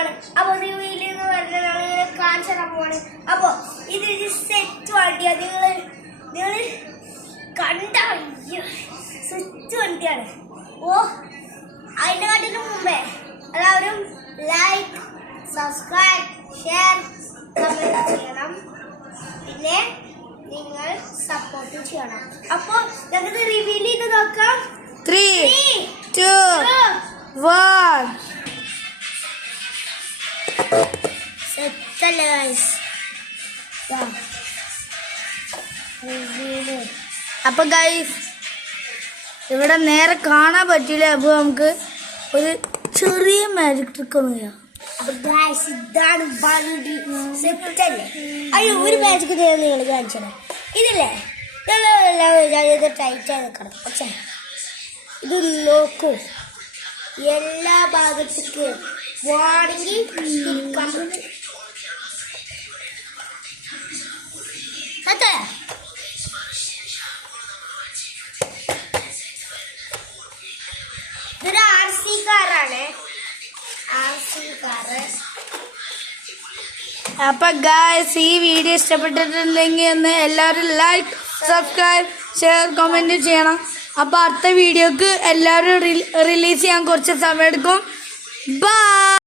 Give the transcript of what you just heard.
പോവാണ്. അപ്പൊ റിവീൽ എന്ന് പറഞ്ഞാൽ ഞങ്ങളിങ്ങനെ കാണിച്ചു തരാൻ പോവാണ്. അപ്പൊ ഇതൊരു സെറ്റ് വണ്ടിയാ. നിങ്ങൾ കണ്ട സെറ്റ് വണ്ടിയാണ്. ഓ അതിന്റെ കാട്ടിന് മുമ്പേ എല്ലാവരും ലൈക്ക്, സബ്സ്ക്രൈബ്, ഷെയർ, കമന്റ് ചെയ്യണം. പിന്നെ നിങ്ങൾ സപ്പോർട്ട് ചെയ്യണം. അപ്പൊ ഞങ്ങൾക്ക് റിവീൽ ചെയ്ത് നോക്കാം. 3, 2, 1. അപ്പൊ ഗൈസ് ഇവിടെ നേരെ കാണാൻ പറ്റില്ല. അപ്പൊ നമുക്ക് ഒരു ചെറിയ മാജിക് ട്രിക്ക് ഒന്ന് ചെയ്യാം. ഇതാണ് വണ്ടി സെറ്റല്ലേ. അയ്യോ ഒരു മാജിക് ചെയ്യാൻ നിങ്ങൾ കാണിച്ചത് ഇതില്ലേ. ഇത് ടൈറ്റ് ആയി നിൽക്കണം. പക്ഷേ ഇത് നോക്കൂ, എല്ലാ ഭാഗത്തേക്ക് വാണെങ്കിൽ തിരിക്കാൻ പറ്റും. അതെ ഇതൊരു RC കാറാണ്. RC car. അപ്പൊ ഗൈസ് ഈ വീഡിയോ ഇഷ്ടപ്പെട്ടിട്ടുണ്ടെങ്കിൽ ഒന്ന് എല്ലാവരും ലൈക്ക്, സബ്സ്ക്രൈബ്, ഷെയർ, കമന്റ് ചെയ്യണം. അപ്പൊ അടുത്ത വീഡിയോക്ക് എല്ലാവരും റിലീസ് ചെയ്യാൻ കുറച്ച് സമയം എടുക്കും. ബൈ.